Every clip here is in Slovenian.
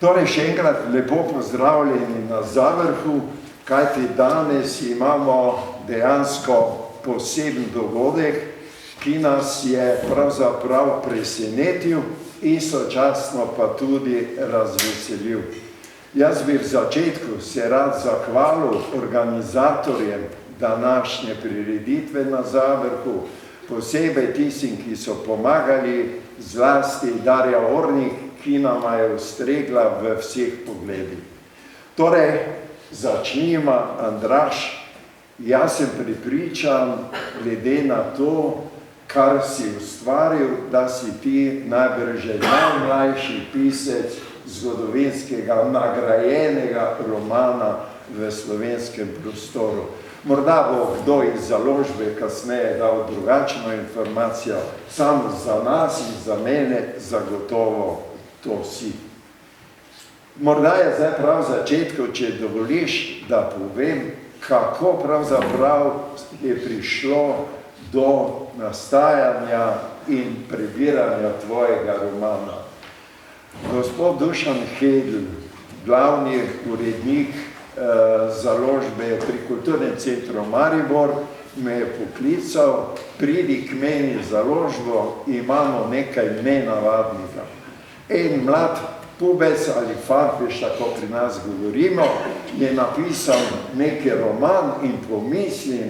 Torej, še enkrat lepo pozdravljeni na Zavrhu, kajti danes imamo dejansko poseben dogodek, ki nas je pravzaprav presenetil, istočasno pa tudi razveselil. Jaz bi v začetku se rad zahvalil organizatorjem današnje prireditve na Zavrhu, posebej tistim, ki so pomagali, zlasti Darja Ornih, ki nama je ustregla v vseh pogledih. Torej, začnimo, Andraž. Jaz sem prepričan, glede na to, kar si ustvaril, da si ti najbrž najmlajši pisec zgodovinskega nagrajenega romana v slovenskem prostoru. Morda bo kdo iz založbe kasneje dal drugačno informacijo, samo za nas in za mene zagotovo to si. Morda je zdaj prav v začetku, če dovoliš, da povem, kako pravzaprav je prišlo do nastajanja in prebiranja tvojega romana. Gospod Dušan Hedl, glavni urednik založbe pri Kulturnem centru Maribor, me je poklical, pridi k meni v založbo, imamo nekaj nenavadnega. En mlad pubec ali fant, veš, tako pri nas govorimo, je napisal neki roman in pomisli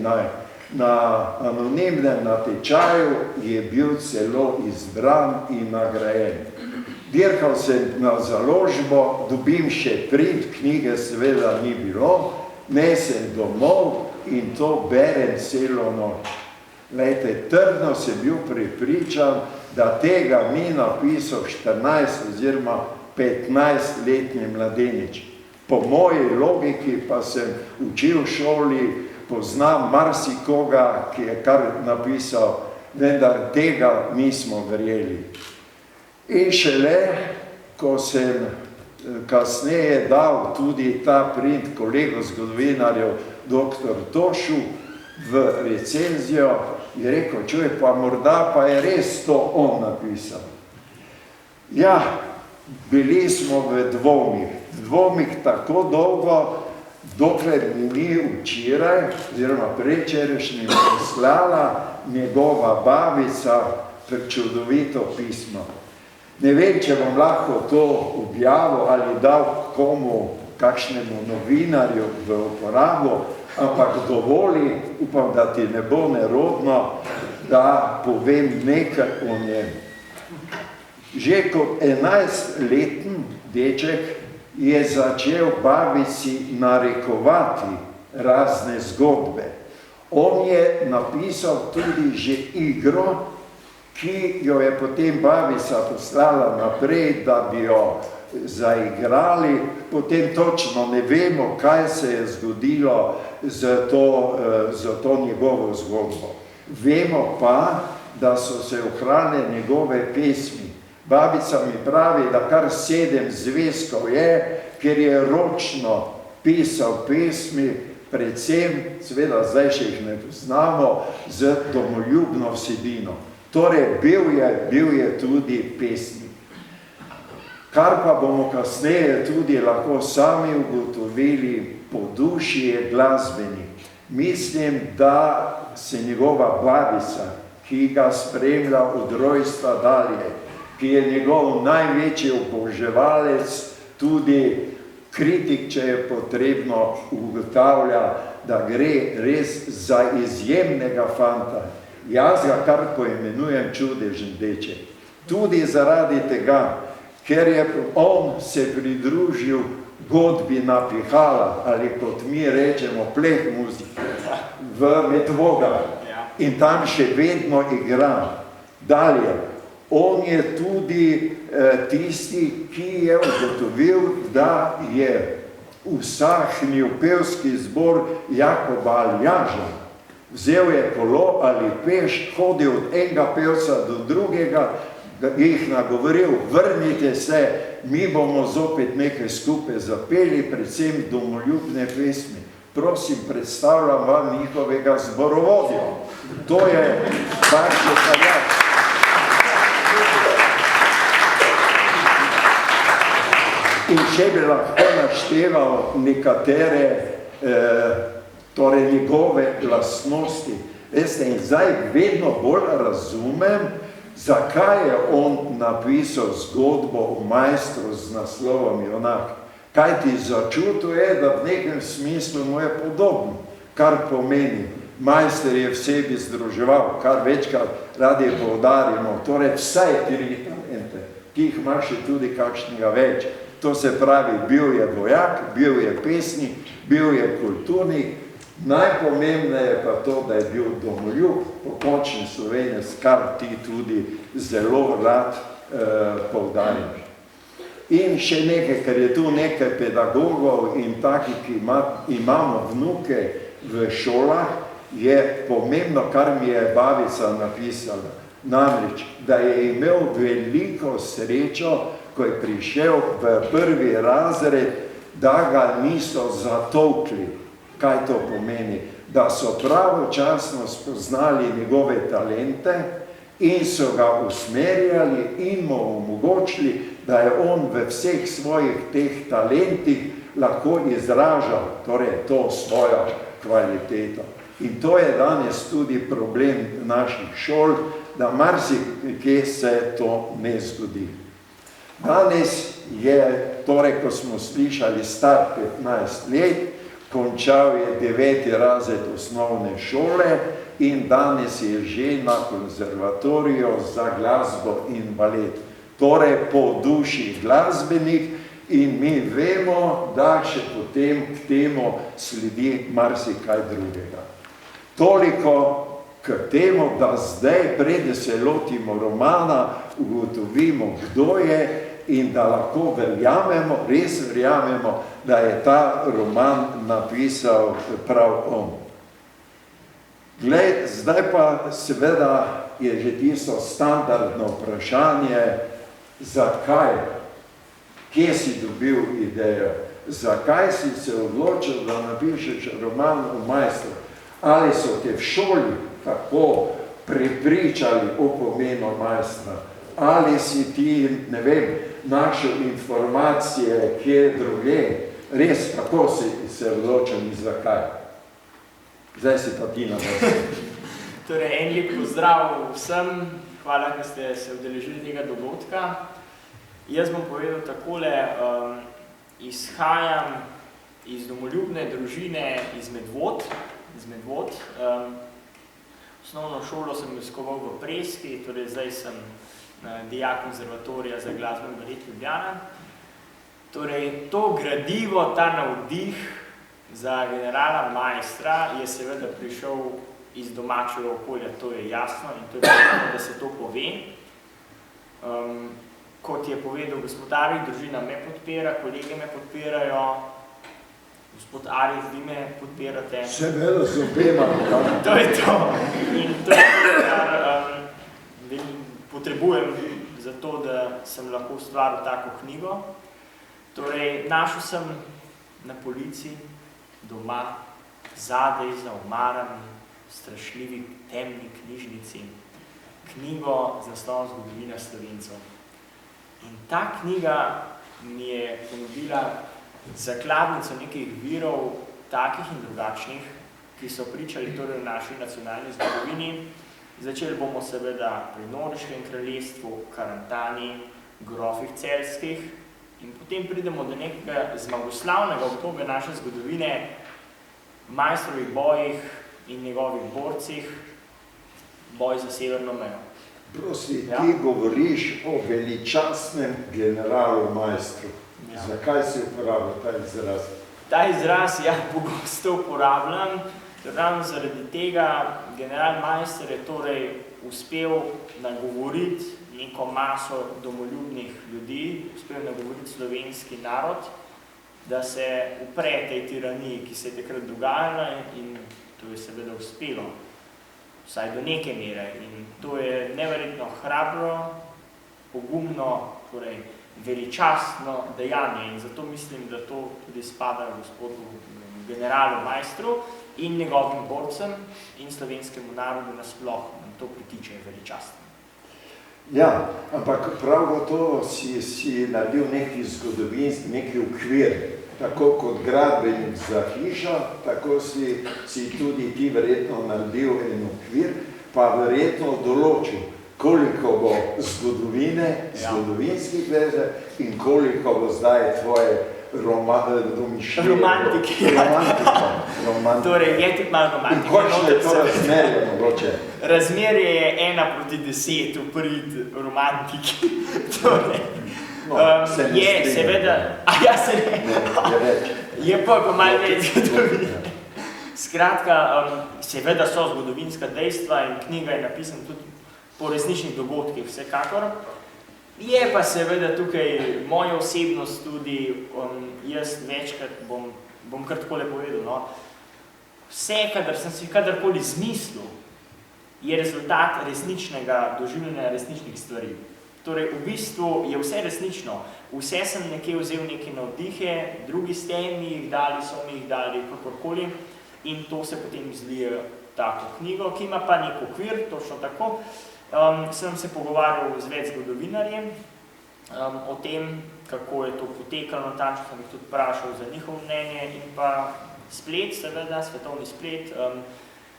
na anonimnem natečaju je bil celo izbran in nagrajen. Dirkal sem na založbo, dobim še print, knjige seveda ni bilo, nesem domov in to berem celo noč. Glejte, trdno sem bil prepričan, da tega ni napisal 14 oziroma 15-letni mladenič. Po moji logiki pa sem učil v šoli, poznam marsikoga, ki je kar napisal, vendar tega nismo verjeli. In šele, ko sem kasneje dal tudi ta print kolegu zgodovinarju dr. Tošu v recenzijo, je rekel, čuj, pa morda pa je res to on napisal. Ja, bili smo v dvomih tako dolgo, dokler mi ni včeraj, oziroma prečerajšnjim poslala njegova babica čudovito pismo. Ne vem, če bom lahko to objavil ali dal komu, kakšnemu novinarju v uporabo, ampak dovoli, upam, da ti ne bo nerodno, da povem nekaj o njem. Že kot 11-letni deček je začel babici narekovati razne zgodbe. On je napisal tudi že igro, ki jo je potem babica poslala naprej, da bi jo zaigrali. Potem točno ne vemo, kaj se je zgodilo z to njegovo zgodbo. Vemo pa, da so se ohranile njegove pesmi. Babica mi pravi, da kar 7 zvezkov je, ker je ročno pisal pesmi, predvsem, seveda zdaj še jih ne poznamo, z domoljubno vsebino. Torej, bil je tudi pesnik. Kar pa bomo kasneje tudi lahko sami ugotovili, po duši je glasbenik. Mislim, da se njegova babica, ki ga spremlja od rojstva dalje, ki je njegov največji oboževalec, tudi kritik, če je potrebno, ugotavlja, da gre res za izjemnega fanta. Jaz ga kar poimenujem čudežen deček. Tudi zaradi tega, ker je on se pridružil godbi napihala, ali kot mi rečemo, pleh muzike v Medvogah in tam še vedno igra. Dalje, on je tudi tisti, ki je ugotovil, da je usahnil pevski zbor Jakoba Aljaža. Vzel je kolo ali peš, hodil od enega pevca do drugega, jih nagovoril, vrnite se, mi bomo zopet nekaj skupaj zapeli, predvsem domoljubne pesmi. Prosim, predstavljam vam njihovega zborovodja. To je Barče Kaljač. In še bi lahko našteval nekatere torej njegove lastnosti. Veste, in zdaj vedno bolj razumem, zakaj je on napisal zgodbo o majstru z naslovom Junak. Kaj ti začutil je, da v nekem smislu mu je podobno, kar pomeni, majster je v sebi združeval, kar večkrat radi poudarimo, torej vsaj 3 talente, ki jih ima še tudi kakšnega več. To se pravi, bil je vojak, bil je pesnik, bil je kulturnik, najpomembneje pa to, da je bil domoljub, pokončni Slovenec, kar ti tudi zelo rad poudariš. In še nekaj, ker je tu nekaj pedagogov in takih, ki imamo vnuke v šolah, je pomembno, kar mi je babica napisala. Namreč, da je imel veliko srečo, ko je prišel v 1. razred, da ga niso zatolkli. Kaj to pomeni? Da so pravočasno spoznali njegove talente in so ga usmerjali in mu omogočili, da je on v vseh svojih teh talentih lahko izražal, torej to svojo kvaliteto. In to je danes tudi problem naših šol, da marsikje se to ne zgodi. Danes je, torej, ko smo slišali, star 15 let, končal je 9. razred osnovne šole in danes je že na konzervatoriju za glasbo in balet. Torej, po duši glasbenik in mi vemo, da še potem k temu sledi marsikaj drugega. Toliko k temu, da zdaj, preden se lotimo romana, ugotovimo, kdo je in da lahko verjamemo, res verjamemo, da je ta roman napisal prav on. Glej, zdaj pa seveda je že tisto standardno vprašanje, zakaj, kje si dobil idejo, zakaj si se odločil, da napišeš roman o majstru. Ali so te v šoli tako prepričali o pomenu majstra, ali si ti, ne vem, našel informacije, kje druge, res, kako si se odločil in zakaj. Zdaj si pa ti na vrsti. Torej, en lep pozdrav vsem, hvala, da ste se udeležili tega dogodka. Jaz bom povedal takole, izhajam iz domoljubne družine iz Medvod. Osnovno šolo sem obiskoval v Preski, torej zdaj sem dijak konzervatorija za glasbo in balet Ljubljana. Torej, to gradivo, ta navdih za generala Majstra je seveda prišel iz domačega okolja, to je jasno in to je pomembno, da se to pove. Kot je povedal gospod Arih, družina me podpira, kolege me podpirajo, gospod Arih, vi me podpirate. Seveda z obema. To je to. In to je to, kar potrebujem za to, da sem lahko ustvaril tako knjigo. Torej, našel sem na polici, doma, zadaj za omarami, strašljivi temni knjižnici, knjigo z naslovom Zgodovina Slovencev. In ta knjiga mi je ponudila zakladnico nekih virov, takih in drugačnih, ki so pričali torej v naši nacionalni zgodovini. Začeli bomo seveda pri Norveškem kraljestvu, Karantani, grofih celjskih in potem pridemo do nekega zmagoslavnega obdobja naše zgodovine, Majstrovih bojih in njegovih borcih, boj za severno mejo. Prosti, ti govoriš o veličastnem generalu Majstru. Zakaj si uporabil ta izraz? Ta izraz, ja, pogosto uporabljam, ravno zaradi tega general Majster je torej uspel nagovoriti neko maso domoljubnih ljudi, uspel nagovoriti slovenski narod, da se upre tej tiraniji, ki se je takrat dogajala in to je seveda uspelo, vsaj do neke mere. In to je neverjetno hrabro, pogumno, torej veličastno dejanje in zato mislim, da to tudi spada gospodu generalu Majstru in njegovim borcem in slovenskemu narodu nasploh, in to pritiče veličastno. Ja, ampak prav gotovo si naredil neki zgodovinski, neki okvir, tako kot gradbenik za hišo, tako si tudi ti verjetno naredil en okvir, pa verjetno določil, koliko bo zgodovine, zgodovinskih veze in koliko bo zdaj tvoje domišljije. Romantike. Torej, je tudi malo romantike. In kočno je to razmerje mogoče? Razmerje je 1:10 v prid romantiki. Torej, je seveda... Je pa malo več zgodovine. Skratka, seveda so zgodovinska dejstva in knjiga je napisana tudi po resničnih dogodkih vsekakor. Je pa seveda tukaj moja osebnost tudi, jaz večkrat bom kar takole povedal, no. Vse, kadar sem si kadarkoli zmislil, je rezultat resničnega doživljanja resničnih stvari. Torej, v bistvu je vse resnično. Vse sem nekje vzel neke navdihe, drugi ste mi jih dali, so mi jih dali, kakorkoli. In to se potem izlije tako knjigo, ki ima pa nek okvir, točno tako. Sem se pogovarjal z več zgodovinarjem o tem, kako je to potekalo, natančno sem jih tudi vprašal za njihovo mnenje in pa splet, seveda, svetovni splet,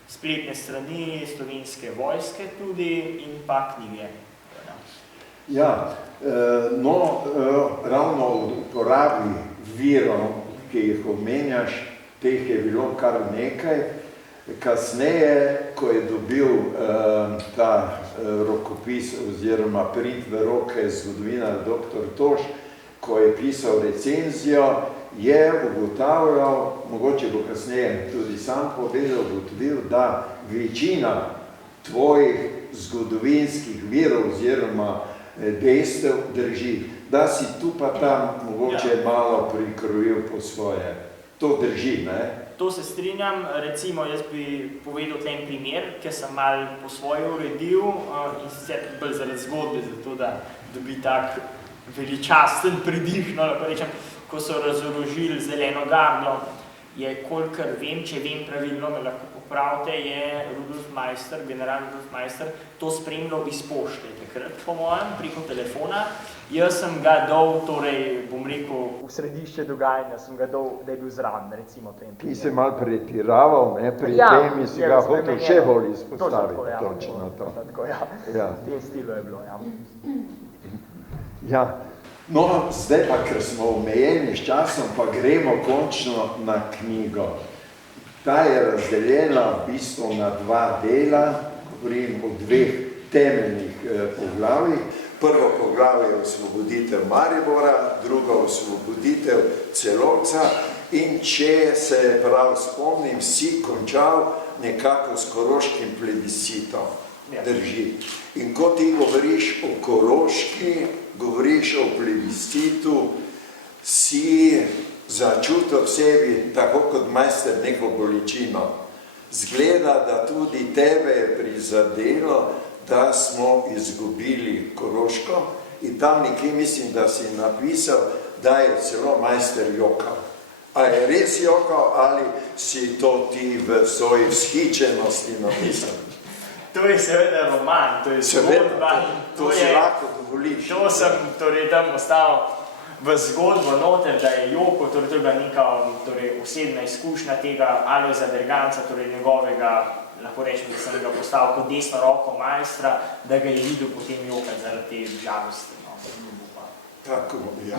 spletne strani slovenske vojske tudi in pa knjige. Ja, ravno v uporabi virov, ki jih omenjaš, teh je bilo kar nekaj. Kasneje, ko je dobil ta rokopis oziroma prid v roke zgodovinar dr. Toš, ko je pisal recenzijo, je ugotavljal, mogoče bo kasneje tudi sam ugotovil, da večina tvojih zgodovinskih virov oziroma dejstev drži, da si tu pa tam mogoče malo prikrojil po svoje. To drži, ne? To se strinjam, recimo jaz bi povedal tle en primer, ker sem malo po svoje uredil in sicer bolj zaradi zgodbe, zato da dobi tak veličasten pridih, no, lahko rečem, ko so razorožili zeleno gardo, je, kolikor vem, če vem pravilno, me lahko popravite, je Rudolf Meister, general Rudolf Meister, to spremljal iz pošte takrat, po mojem, preko telefona. Jaz sem ga dal, torej, bom rekel, v središče dogajanja, sem ga dal, da je bil zraven, recimo. Ti se malo pretiraval, ne, pri temi si ga hotel še bolj izpostaviti. Točno to. Tako, ja. V tem stilu je bilo, ja. Ja, no, zdaj pa, ker smo omejeni s časom, pa gremo končno na knjigo. Ta je razdeljena v bistvu na dva dela, govorim o dveh temeljnih poglavjih. Prvo poglavje je osvoboditev Maribora, drugo osvoboditev Celovca in če se prav spomnim, si končal nekako s koroškim plebiscitom. Drži. In ko ti govoriš o Koroški, govoriš o plebiscitu, si začutil v sebi, tako kot Meister, neko bolečino. Zgleda, da tudi tebe je prizadelo, da smo izgubili Koroško in tam nekje mislim, da si napisal, da je celo Meister jokal. A je res jokal ali si to ti v svoji vzhičenosti napisal? To je seveda roman, to je zgodba. To si lahko dovoliš. To sem torej tam ostal v zgodbo noter, da je jokal, torej to je bila neka osebna izkušnja tega Alojza Berganca, torej njegovega, lahko rečem, da sem ga postavil kot desno roko Meistra, da ga je videl potem jokati zaradi te žalosti. Tako, ja.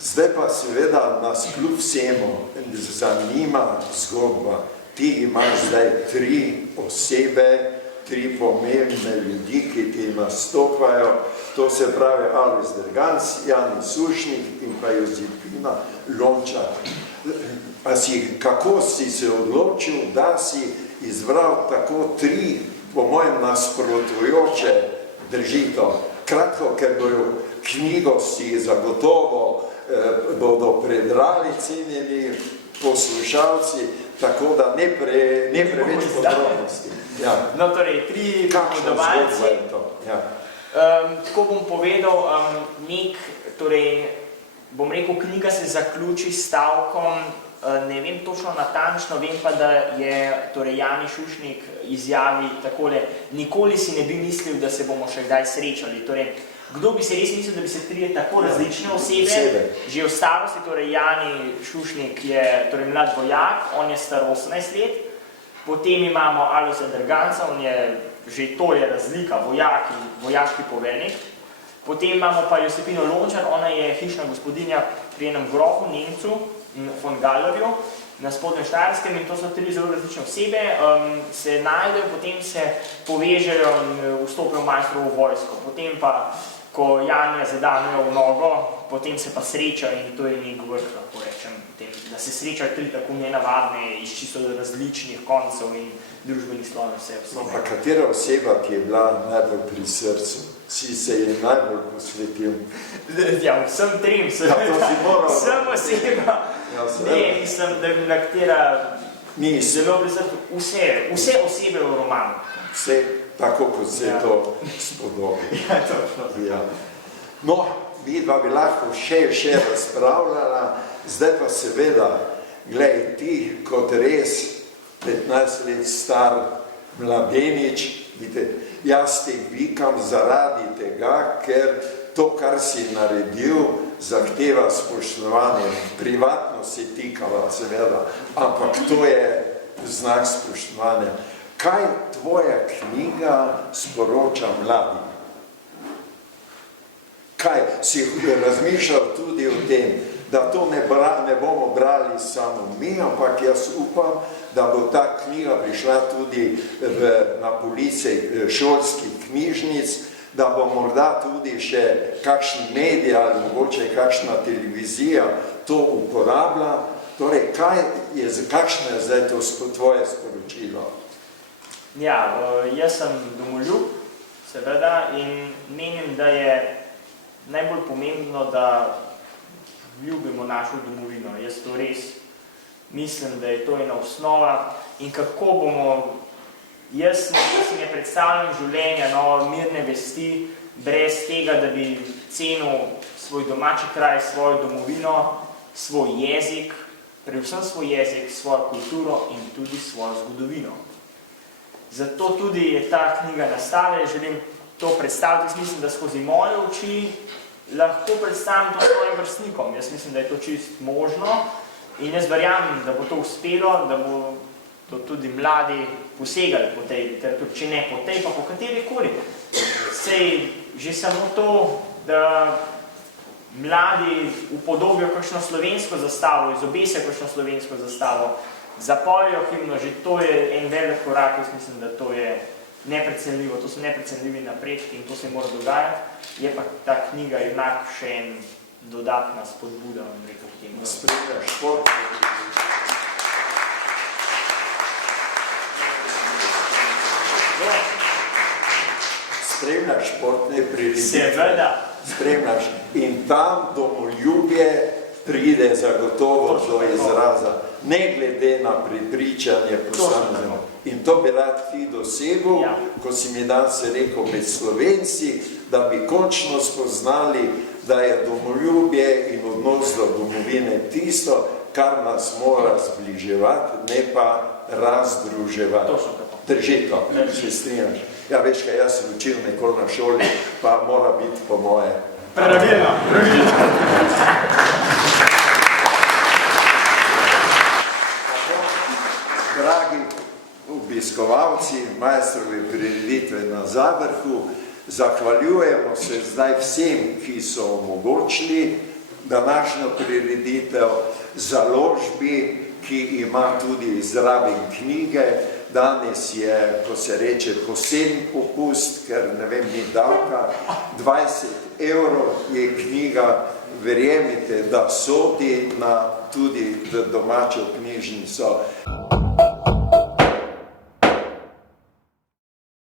Zdaj pa seveda nas kljub vsemu zanima zgodba. Ti imaš zdaj 3 osebe, 3 pomembne ljudi, ki ti nastopajo. To se pravi Alojz Berganc, Jani Sušnik in pa Josipina Lončar. Kako si se odločil, da si izbral tako 3, po mojem, nasprotujoče, drži to. Kratko, ker bojo knjigo si zagotovo bodo predrali cenjeni poslušalci, tako da ne preveč podrobnosti. No, torej, 3 podovalci. Tako bom povedal, torej, bom rekel, knjiga se zaključi s stavkom ne vem točno natančno, vem pa, da je torej Jani Šušnik izjavi takole: nikoli si ne bi mislil, da se bomo še kdaj srečali. Torej, kdo bi se res mislil, da bi se trije tako različne osebe, že v starosti, torej Jani Šušnik je torej mlad vojak, on je star 18 let, potem imamo Alojza Derganca, on je, že to je razlika, vojaški poveljnik, potem imamo pa Josipino Lončar, ona je hišna gospodinja pri enem grofu, Nemcu, von Gallerju, na Spodnjem Štajerskem, in to so tri zelo različne osebe, se najdejo, potem se povežejo in vstopijo majstrovo vojsko. Potem pa, ko Janja zadanejo v nogo, potem se pa srečajo in to je nek vrh, lahko rečem, da se srečajo tri tako nenavadne, iz čisto različnih koncev in družbenih slonov vse osebe. Pa katera oseba ti je bila najbolj pri srcu? Si se je najbolj posvetil? Ja, vsem trim, to si moral. Vsem oseba. Ne, mislim, da bi na katera zelo pri srcu. Vse osebe v romanu. Vse, tako kot se to spodobi. Ja, točno. Ja. No, vidva bi lahko še razpravljala, zdaj pa seveda, glej, ti kot res 15 let star mladenič, vidite, jaz te vikam zaradi tega, ker to, kar si naredil, zahteva spoštovanje. Privatno si tikala, seveda, ampak to je znak spoštovanja. Kaj tvoja knjiga sporoča mladim? Kaj si razmišljal tudi o tem, da to ne bomo brali samo mi, ampak jaz upam, da bo ta knjiga prišla tudi na police šolskih knjižnic, da bo morda tudi še kakšen medij ali mogoče kakšna televizija to uporablja. Torej, kakšno je zdaj to tvoje sporočilo? Ja, jaz sem domoljub, seveda, in menim, da je najbolj pomembno, da ljubimo našo domovino. Jaz to res mislim, da je to ena osnova in kako bomo, jaz si ne predstavljam življenja, mirne vesti, brez tega, da bi cenil svoj domači kraj, svojo domovino, svoj jezik, predvsem svoj jezik, svojo kulturo in tudi svojo zgodovino. Zato tudi je ta knjiga nastala, želim to predstaviti, jaz mislim, da skozi moje oči lahko predstavim to svojim vrstnikom. Jaz mislim, da je to čist možno in jaz verjamem, da bo to uspelo, da bo to tudi mladi posegali po tej literaturi, če ne po tej, pa po katerikoli. Sej že samo to, da mladi upodobijo kakšno slovensko zastavo, izobesijo kakšno slovensko zastavo, zapojejo himno, že to je en velik korak, jaz mislim, da to je neprecenljivo, to so neprecenljivi napredki in to se mora dogajati. Je pa ta knjiga enak še en dodatna spodbuda, rekel k temu. Spremljaš športne Spremljaš športne prireditve. Seveda. Spremljaš. In tam domoljubje pride zagotovo do izraza, ne glede na prepričanje posamezno. In to bi rad ti dosegel, ko si mi danes rekel med Slovenci, da bi končno spoznali, da je domoljubje in odnos do domovine tisto, kar nas mora zbliževati, ne pa razdruževati. Drži to, se strinjaš. Ja, veš kaj, jaz sem učil nekoli na šoli, pa mora biti po moje. Pravilno. Dragi obiskovalci Maistrove prireditve na Zavrhu, zahvaljujemo se zdaj vsem, ki so omogočili današnjo prireditev, založbi, ki ima tudi zraven knjige. Danes je, ko se reče, poseben popust, ker ne vem, ni davka, 20 € je knjiga, verjemite, da sodi tudi v domačo knjižnico.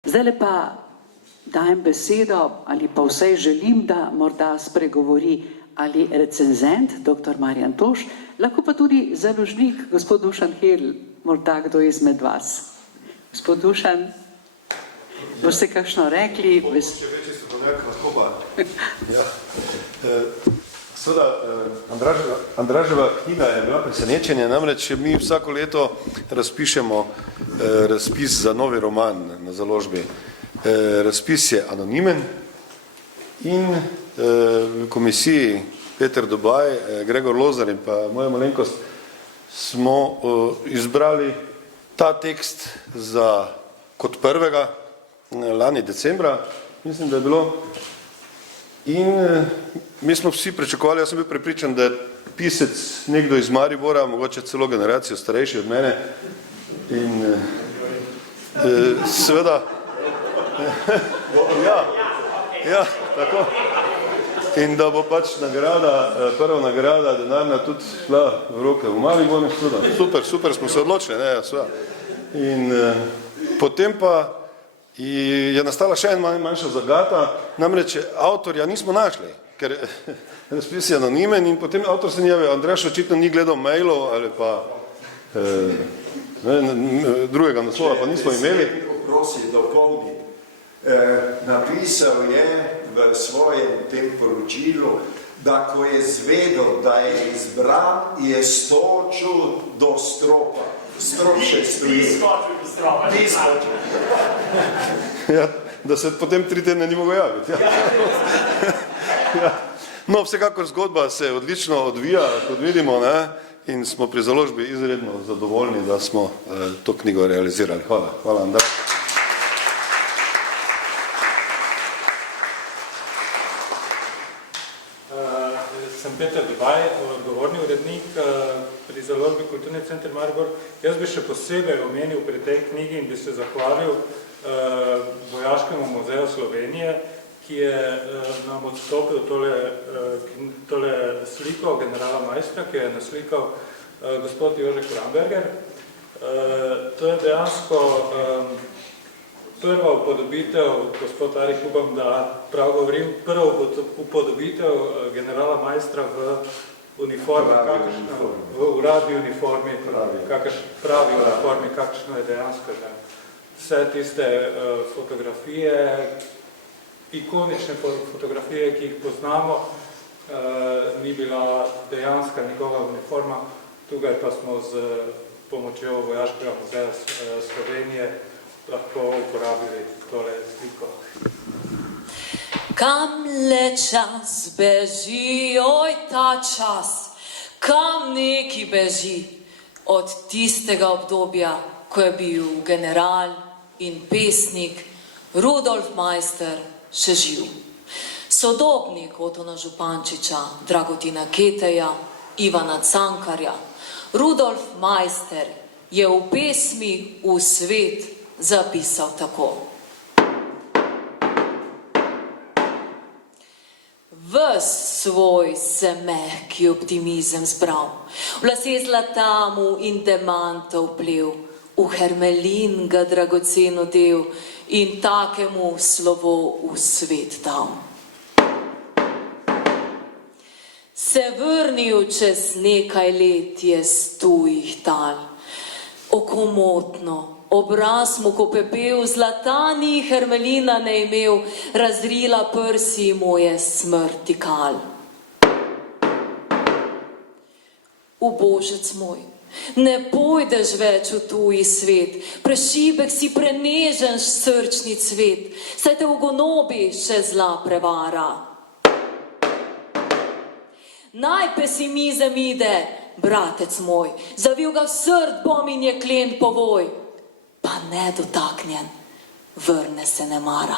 Zdaj pa dajem besedo, ali pa vsaj želim, da morda spregovori ali recenzent, dr. Marjan Toš, lahko pa tudi založnik, gospod Dušan Helj, morda kdo izmed vas. Gospod Dušan, boste kakšno rekli? Seveda, Andraževa knjiga je bila presenečenje, namreč mi vsako leto razpišemo razpis za novi roman na založbi. Razpis je anonimen in v komisiji Peter Dobaj, Gregor Lozar in pa moja malenkost smo izbrali ta tekst kot prvega lani decembra, mislim, da je bilo. In mi smo vsi pričakovali, jaz sem bil prepričan, da je pisec nekdo iz Maribora, mogoče celo generacijo starejši od mene. In seveda, ja, tako. In da bo pač nagrada, prva nagrada, denarna, tudi šla v roke v Mariboru. Super, smo se odločili, ne, seveda. In potem pa je nastala še ena manjša zagata, namreč avtorja nismo našli, ker razpis je anonimen in potem avtor se ni javil. Andreas očitno ni gledal mailov ali pa drugega naslova pa nismo imeli. Prosi, dopolni. Napisal je v svojem tem poročilu, da ko je zvedel, da je izbran, je stočil do stropa. Strop še stoji. Ni skočil. Ja, da se potem 3 tedne ni mogel javiti. Ja. No, vsekakor zgodba se odlično odvija, kot vidimo, ne? In smo pri založbi izredno zadovoljni, da smo to knjigo realizirali. Hvala, Andrej. Sem Peter Dobaj, odgovorni urednik pri založbi Kulturni center Maribor. Jaz bi še posebej omenil pri tej knjigi in bi se zahvalil Vojaškemu muzeju Slovenije, ki je nam odstopil tole sliko generala Maistra, ki je naslikal gospod Jože Kramberger. To je dejansko prva upodobitev, gospod Arih, upam, da prav govorim, prva upodobitev generala Maistra v uniformi, v uradni uniformi, pravi uniformi, kakšno je dejansko. Vse tiste fotografije, ikonične fotografije, ki jih poznamo, ni bila dejanska njegova uniforma, tukaj pa smo z pomočjo Vojaškega muzeja Slovenije lahko uporabili tole sliko. Kam le čas beži, oj ta čas, kam neki beži od tistega obdobja, ko je bil general in pesnik Rudolf Maister še živ. Sodobnik Otona Župančiča, Dragutina Keteja, Ivana Cankarja, Rudolf Maister je v pesmi V svet zapisal tako. Ves svoj se mehki optimizem zbral, v lase zlata mu in demantov plev, v hermelin ga dragoceno del in takemu slovo v svet dal. Se vrnil čez nekaj let je z tujih tal, oko motno, obraz mu ko pepel, zlata ni hermelina ne imel, razrila prsi mu je smrti kal. Ubožec moj, ne pojdeš več v tuji svet, prešibek si, prenežen srčni cvet, saj te v gonobi še zla prevara. Naj pesimizem ide, bratec moj, zavil ga v srd bom in jeklen povoj, pa nedotaknjen, vrne se ne mara.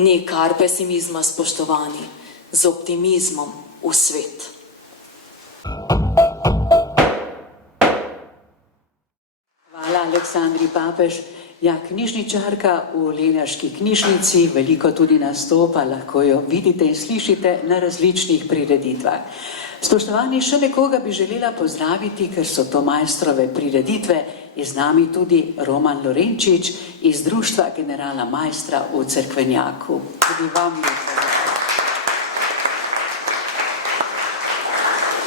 Ni kar pesimizma, spoštovani, z optimizmom v svet. Hvala, Aleksandri Papež. Ja, knjižničarka v Lenarški knjižnici, veliko tudi nastopa, lahko jo vidite in slišite na različnih prireditvah. Spoštovani, še nekoga bi želela pozdraviti, ker so to Maistrove prireditve, je z nami tudi Roman Lorenčič iz Društva generala Maistra v Cerkvenjaku. Tudi vam lepo.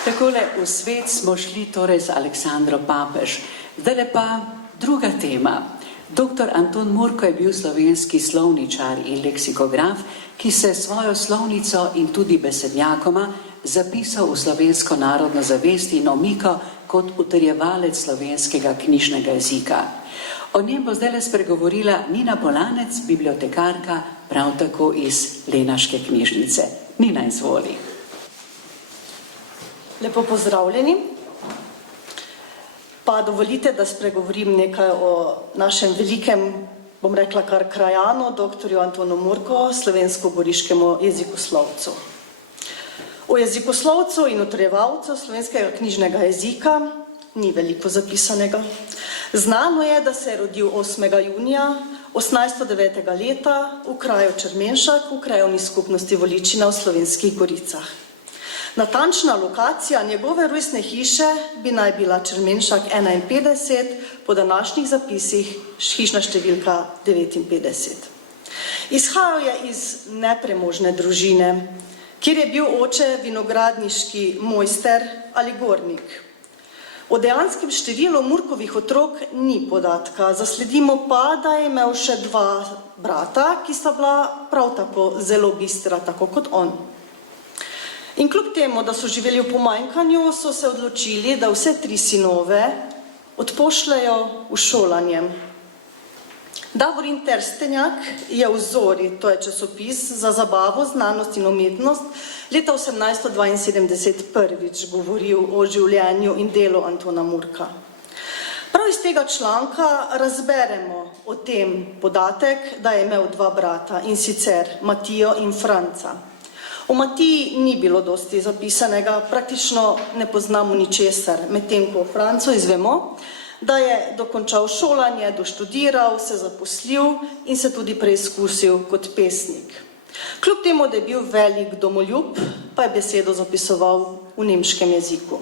Takole v svet smo šli torej z Aleksandro Papež. Zdaj pa druga tema. Dr. Anton Murko je bil slovenski slovničar in leksikograf, ki se svojo slovnico in tudi besednjakoma zapisal v slovensko narodno zavest in omiko kot utrjevalec slovenskega knjižnega jezika. O njem bo zdaj spregovorila Nina Polanec, bibliotekarka, prav tako iz Lenaške knjižnice. Nina, izvoli. Lepo pozdravljeni. Pa dovolite, da spregovorim nekaj o našem velikem, bom rekla kar krajanu, doktorju Antonu Murko, slovensko-goriškemu jezikoslovcu. O jezikoslovcu in utrjevalcu slovenskega knjižnega jezika ni veliko zapisanega. Znano je, da se je rodil 8. junija 1809. leta v kraju Črmenšak, v krajevni skupnosti Voličina v Slovenskih Goricah. Natančna lokacija njegove rojstne hiše bi naj bila Črmenšak 51, po današnjih zapisih hišna številka 59. Izhajal je iz nepremožne družine, kjer je bil oče vinogradniški mojster ali gornik. O dejanskem številu Murkovih otrok ni podatka, zasledimo pa, da je imel še 2 brata, ki sta bila prav tako zelo bistra, tako kot on. In kljub temu, da so živeli v pomanjkanju, so se odločili, da vse 3 sinove odpošljajo v šolanje. Davorin Trstenjak je v Zori, to je časopis za zabavo, znanost in umetnost, leta 1872 prvič govoril o življenju in delu Antona Murka. Prav iz tega članka razberemo o tem podatek, da je imel 2 brata, in sicer Matijo in Franca. O Matiji ni bilo dosti zapisanega, praktično ne poznamo ničesar, medtem ko o Francu izvemo, da je dokončal šolanje, doštudiral, se zaposlil in se tudi preizkusil kot pesnik. Kljub temu, da je bil velik domoljub, pa je besedo zapisoval v nemškem jeziku.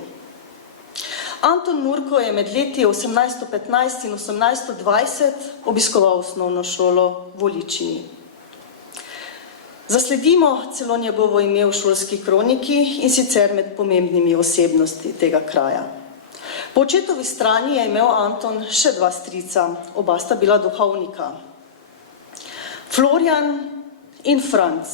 Anton Murko je med leti 1815 in 1820 obiskoval osnovno šolo v Voličini. Zasledimo celo njegovo ime v šolski kroniki, in sicer med pomembnimi osebnosti tega kraja. Po očetovi strani je imel Anton še 2 strica, oba sta bila duhovnika. Florjan in Franc.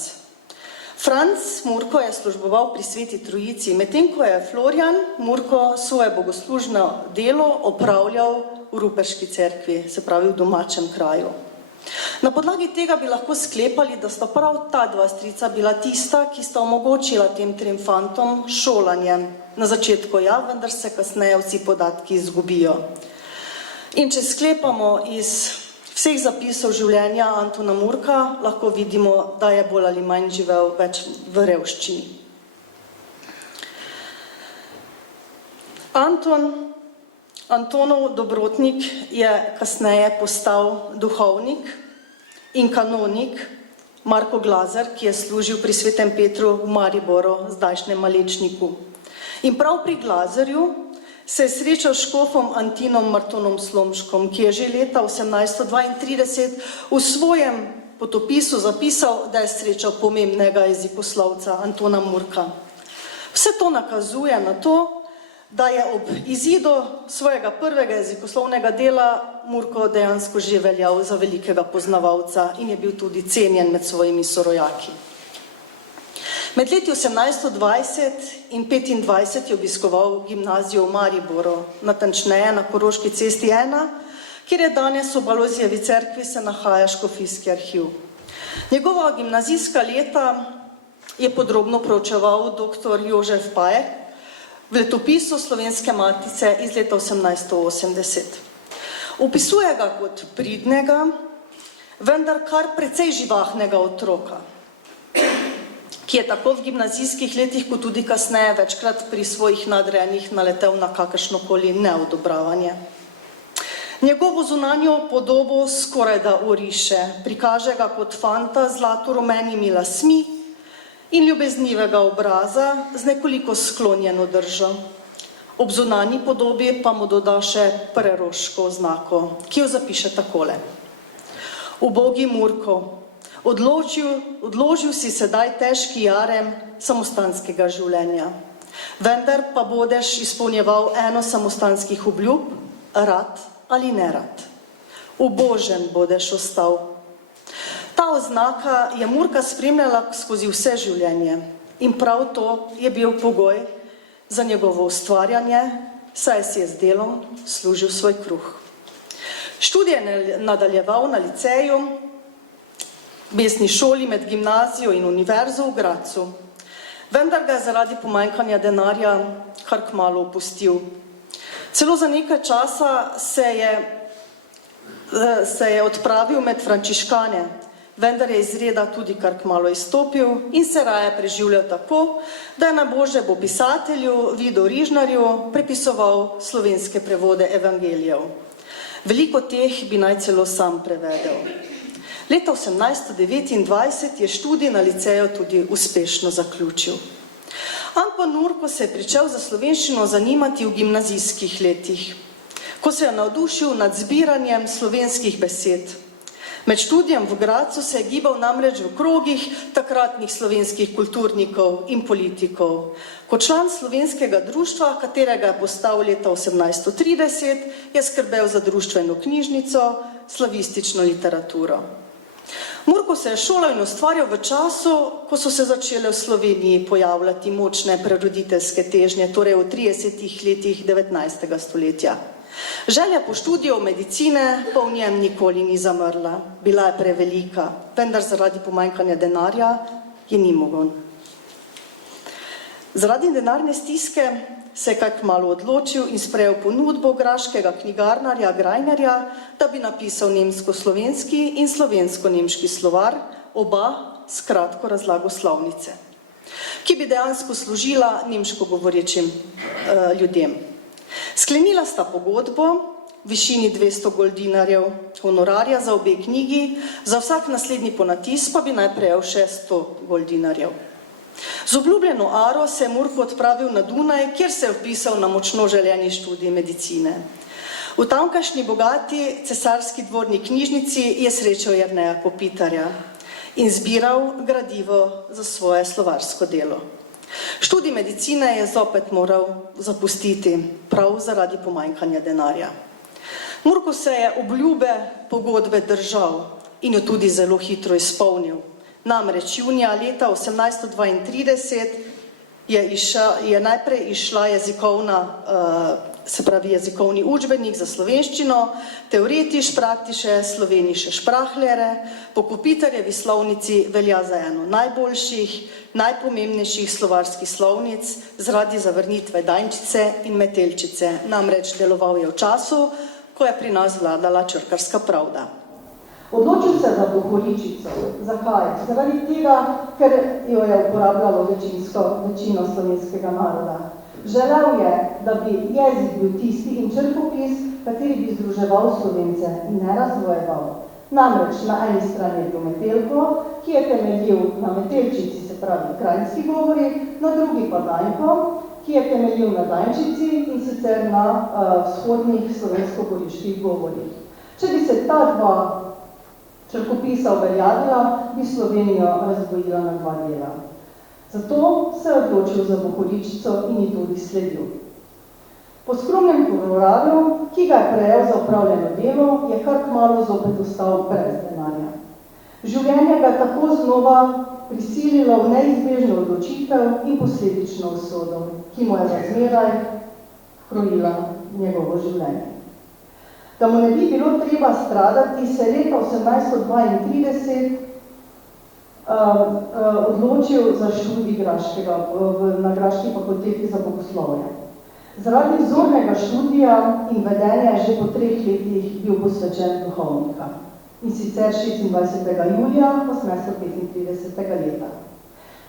Franc Murko je služboval pri Sveti Trojici, medtem ko je Florjan Murko svoje bogoslužno delo opravljal v Ruperški cerkvi, se pravi v domačem kraju. Na podlagi tega bi lahko sklepali, da sta prav ta 2 strica bila tista, ki sta omogočila tem 3 fantom šolanje. Na začetku ja, vendar se kasneje vsi podatki izgubijo. In če sklepamo iz vseh zapisov življenja Antona Murka, lahko vidimo, da je bolj ali manj živel več v revščini. Antonov dobrotnik je kasneje postal duhovnik in kanonik Marko Glazer, ki je služil pri Svetem Petru v Mariboru, zdajšnjem Malečniku. In prav pri Glazerju se je srečal s škofom Antinom Martonom Slomškom, ki je že leta 1832 v svojem potopisu zapisal, da je srečal pomembnega jezikoslovca Antona Murka. Vse to nakazuje na to, da je ob izidu svojega prvega jezikoslovnega dela Murko dejansko že veljal za velikega poznavalca in je bil tudi cenjen med svojimi sorojaki. Med leti 1820 in 25 je obiskoval gimnazijo v Mariboru, natančneje na Koroški cesti 1, kjer je danes ob Alojzijevi cerkvi se nahaja škofijski arhiv. Njegova gimnazijska leta je podrobno proučeval dr. Jožef Pajek v letopisu Slovenske matice iz leta 1880. Opisuje ga kot pridnega, vendar kar precej živahnega otroka, ki je tako v gimnazijskih letih, kot tudi kasneje večkrat pri svojih nadrejenih naletel na kakršnokoli neodobravanje. Njegovo zunanjo podobo skorajda oriše, prikaže ga kot fanta z zlatorumenimi lasmi in ljubeznivega obraza z nekoliko sklonjeno držo. Ob zunanji podobi pa mu doda še preroško oznako, ki jo zapiše takole. Ubogi Murko, odložil si sedaj težki jarem samostanskega življenja, vendar pa bodeš izpolnjeval eno samostanskih obljub, rad ali nerad. Ubožen bodeš ostal. Ta oznaka je Murka spremljala skozi vse življenje. In prav to je bil pogoj za njegovo ustvarjanje, saj si je z delom služil svoj kruh. Študij je nadaljeval na liceju, mestni šoli med gimnazijo in univerzo v Gradcu. Vendar ga je zaradi pomanjkanja denarja kar kmalu opustil. Celo za nekaj časa se je odpravil med frančiškane, vendar je iz reda tudi kar kmalu izstopil in se raje preživljal tako, da je nabožnemu pisatelju Vidu Rižnarju prepisoval slovenske prevode evangelijev. Veliko teh bi naj celo sam prevedel. Leta 1829 je študij na liceju tudi uspešno zaključil. Anton Nurko se je pričel za slovenščino zanimati v gimnazijskih letih, ko se je navdušil nad zbiranjem slovenskih besed. Med študijem v Gradcu se je gibal namreč v krogih takratnih slovenskih kulturnikov in politikov. Kot član slovenskega društva, katerega je postal leta 1830, je skrbel za društveno knjižnico, slavistično literaturo. Murko se je šolal in ustvarjal v času, ko so se začele v Sloveniji pojavljati močne preroditeljske težnje, torej v 30 letih 19. stoletja. Želja po študiju medicine pa v njem nikoli ni zamrla. Bila je prevelika, vendar zaradi pomanjkanja denarja je ni mogel. Zaradi denarne stiske se je kaj kmalu odločil in sprejel ponudbo graškega knjigarnarja Grajnerja, da bi napisal nemško-slovenski in slovensko-nemški slovar, oba s kratko razlago slovnice, ki bi dejansko služila nemško govorečim ljudem. Sklenila sta pogodbo v višini 200 goldinarjev honorarja za obe knjigi, za vsak naslednji ponatis pa bi naj prejel še 100 goldinarjev. Z obljubljeno aro se je Murko odpravil na Dunaj, kjer se je vpisal na močno željeni študij medicine. V tamkajšnji bogati cesarski dvorni knjižnici je srečal Jerneja Kopitarja in zbiral gradivo za svoje slovarsko delo. Študij medicine je zopet moral zapustiti, prav zaradi pomanjkanja denarja. Murko se je obljube pogodbe držal in jo tudi zelo hitro izpolnil. Namreč junija leta 1832 je najprej išla jezikovni učbenik za slovenščino, teoretiš, praktiše, sloveniše šprahlere, po Kopitarjevi slovnici velja za eno najboljših, najpomembnejših slovarskih slovnic zaradi zavrnitve Dajnčice in Metelčice. Namreč deloval je v času, ko je pri nas vladala črkarska pravda. Odločil se za boholičico. Zakaj? Zaradi tega, ker jo je uporabljalo večino slovenskega naroda. Želel je, da bi jezik bil tisti in črkopis, kateri bi združeval Slovence in ne razvojeval. Namreč na eni strani je bil Metelko, ki je temeljil na Metelčici, se pravi krajinski govori, na drugi pa Dajnko, ki je temeljil na Dajnčici in sicer na vzhodnih slovensko-goriških govorih. Če bi se ta dva črkopisa uveljavila, bi Slovenijo razdvojila na dva dela. Zato se je odločil za boholičico in ji tudi sledil. Po skromnem honorarju, ki ga je prejel za opravljeno delo, je kar kmalu zopet ostal brez denarja. Življenje ga je tako znova prisililo v neizbežno odločitev in posledično usodo, ki mu je za zmeraj krojila njegovo življenje. Da mu ne bi bilo treba stradati, se je leta 1832 odločil za študij na Graški fakulteti za bogoslovje. Zaradi vzornega študija in vedenja je že po 3 letih bil posvečen duhovnika. In sicer 26. julija 1835. leta.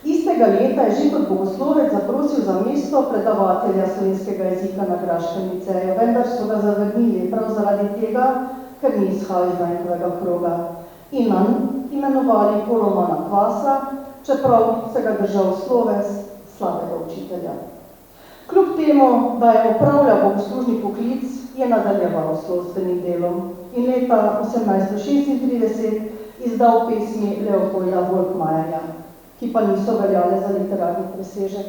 Istega leta je že kot bogoslovec zaprosil za mesto predavatelja slovenskega jezika na Graškem liceju, vendar so ga zavrnili prav zaradi tega, ker ni izhajal iz Dajnkovega kroga in imenovali po Romana Kvasa, čeprav se ga držal sloves slabega učitelja. Kljub temu, da je opravljal bogoslužni poklic, je nadaljeval s slovstvenim delom in leta 1836 izdal pesmi Leopolda Volkmajerja, ki pa niso veljale za literarni presežek.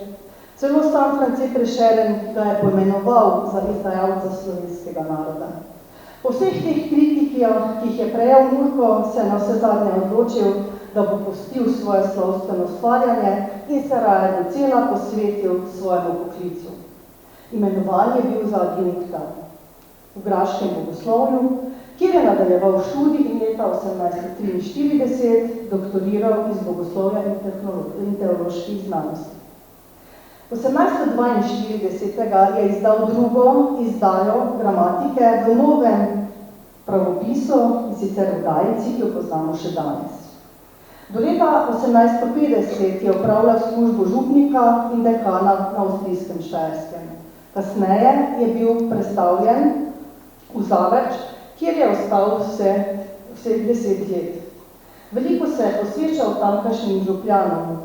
Celo sam France Prešeren ga je poimenoval za izdajalca slovenskega naroda. Po vseh teh kritikah, ki jih je prejel Murko, se je na vse zadnje odločil, da bo pustil svoje slovstveno ustvarjanje in se raje docela posvetil svojemu poklicu. Imenovan je bil za adjunkta v graškem bogoslovju, kjer je nadaljeval študij in leta 1843 doktoriral iz bogoslovja in teoloških znanosti. 1842 je izdal drugo izdajo gramatike v novem pravopisu, in sicer v Gajici, ki jo poznamo še danes. Do leta 1850 je opravljal službo župnika in dekana na avstrijskem Štajerskem. Kasneje je bil prestavljen v Zavrč, kjer je ostal vse 10 let. Veliko se je posvečal tamkajšnjim župljanom,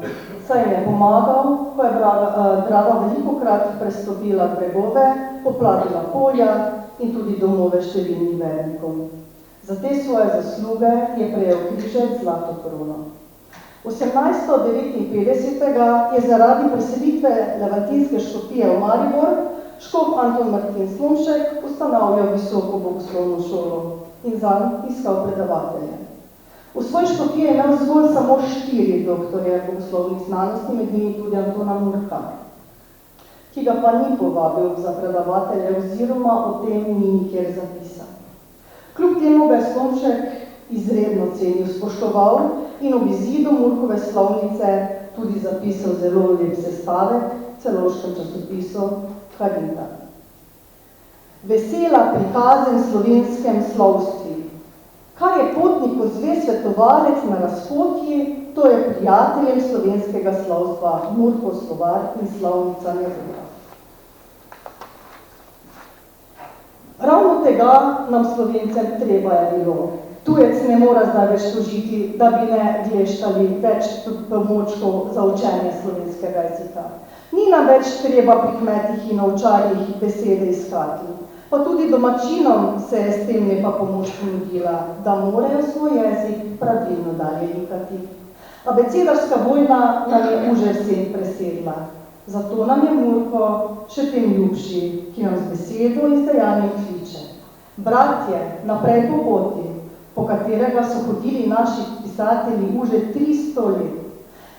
saj jim je pomagal, ko je Drava velikokrat prestopila bregove, poplavila polja in tudi domove številnih vernikov. Za te svoje zasluge je prejel križec zlato korono. 1859 je zaradi preselitve levantinske škofije v Maribor škof Anton Martin Slomšek ustanavljal visoko bogoslovno šolo in zanj iskal predavatelje. V svoji škofiji je imel zgolj samo 4 doktorje bogoslovnih znanosti, med njimi tudi Antona Murka, ki ga pa ni povabil za predavatelje oziroma o tem ni nikjer zapisal. Kljub temu ga je Slomšek izredno cenil, spoštoval in ob izidu Murkove slovnice tudi zapisal zelo lep sestavek v celovškem časopisu Harinta. Vesela prikazen slovenskem slovstvi. Kar je potniku zve svetovalec na razpotji, to je prijateljem slovenskega slovstva, Murkov slovar in slovnica njegova. Ravno tega nam Slovencem treba je bilo. Tujec ne mora zdaj več služiti, da bi ne gleštali več pomočkov za učenje slovenskega jezika. Ni nam več treba pri kmetih in ovčarjih besede iskati. Pa tudi domačinom se je s tem lepa pomoč ponudila, da morajo svoj jezik pravilno dalje likati. Abecedarska vojna nam je uže vsem presedla. Zato nam je Murko še tem ljubši, ki nam z besedo in dejanjem kliče. Bratje, naprej po poti, po katerega so hodili naši pisatelji uže 300 let.